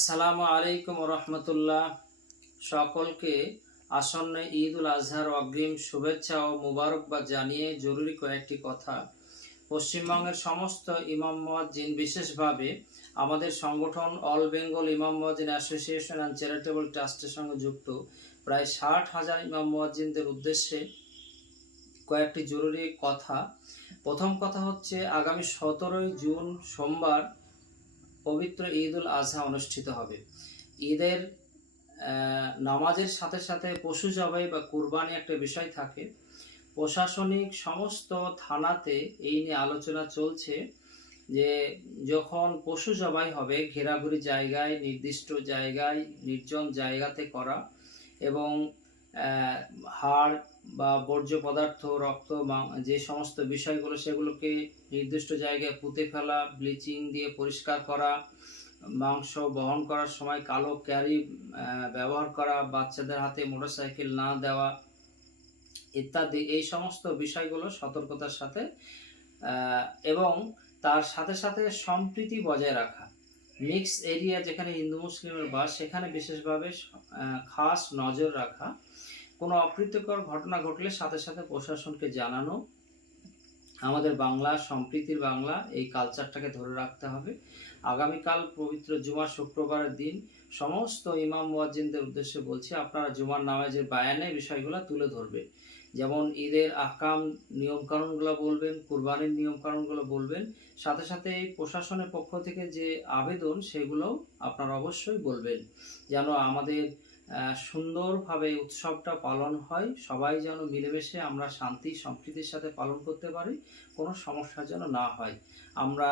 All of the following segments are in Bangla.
আসসালামু আলাইকুম রহমতুল্লাহ। সকলকে আসন্ন ঈদ উল আজহার অগ্রিম শুভেচ্ছা ও মুবারকবাদ জানিয়ে জরুরি কয়েকটি কথা। পশ্চিমবঙ্গের সমস্ত ইমাম মুয়াজ্জিন, বিশেষভাবে আমাদের সংগঠন অল বেঙ্গল ইমাম মুয়াজ্জিন অ্যাসোসিয়েশন অ্যান্ড চ্যারিটেবল ট্রাস্টের সঙ্গে যুক্ত প্রায় 60,000 ইমাম মুয়াজ্জিনদের উদ্দেশ্যে কয়েকটি জরুরি কথা। প্রথম কথা হচ্ছে, আগামী 17 জুন সোমবার পবিত্র ঈদ উল আজহা অনুষ্ঠিত হবে। ঈদের নামাজের সাথে সাথে পশু জবাই বা কুরবানি একটা বিষয় থাকে। প্রশাসনিক সমস্ত থানাতে এই নিয়ে আলোচনা চলছে যে যখন পশু জবাই হবে ঘেরাঘুরি জায়গায়, নির্দিষ্ট জায়গায়, নির্জন জায়গাতে করা, এবং হাড় বা বর্জ্য পদার্থ, রক্ত, যে সমস্ত বিষয়গুলো সেগুলোকে নির্দিষ্ট জায়গায় পুঁতে ফেলা, ব্লিচিং দিয়ে পরিষ্কার করা, মাংস বহন করার সময় কালো ক্যারি ব্যবহার করা, বাচ্চাদের হাতে মোটরসাইকেল না দেওয়া ইত্যাদি, এই সমস্ত বিষয়গুলো সতর্কতার সাথে এবং তার সাথে সাথে সম্প্রীতি বজায় রাখা। মিক্স এরিয়া যেখানে হিন্দু মুসলিমের বাস, সেখানে বিশেষভাবে খাস নজর রাখা। কোনো অপ্রীতিকর ঘটনা ঘটলে সাথে সাথে প্রশাসনকে জানানো। আমাদের বাংলা সম্প্রীতির বাংলা, এই কালচারটাকে ধরে রাখতে হবে। আগামীকাল পবিত্র জুমা শুক্রবারের দিন সমস্ত ইমাম মুয়াজ্জিনদের উদ্দেশ্যে বলছি, আপনারা জুমার নামাজের বায়ানে বিষয়গুলো তুলে ধরবেন। যেমন ঈদের আহকাম, নিয়মকানুনগুলো বলবেন, কুরবানির নিয়মকানুনগুলো বলবেন, সাথে সাথে এই প্রশাসনের পক্ষ থেকে যে আবেদন সেগুলোও আপনারা অবশ্যই বলবেন, যেন আমাদের সুন্দরভাবে উৎসবটা পালন হয়। সবাই যেন মিলেমিশে আমরা শান্তি সম্প্রীতির সাথে পালন করতে পারি, কোনো সমস্যা যেন না হয়। আমরা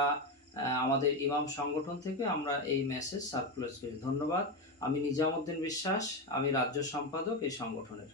আমাদের ইমাম সংগঠন থেকে আমরা এই মেসেজ সার্কুলেট করি। ধন্যবাদ। আমি নিজামুদ্দিন বিশ্বাস, আমি রাজ্য সম্পাদক এই সংগঠনের।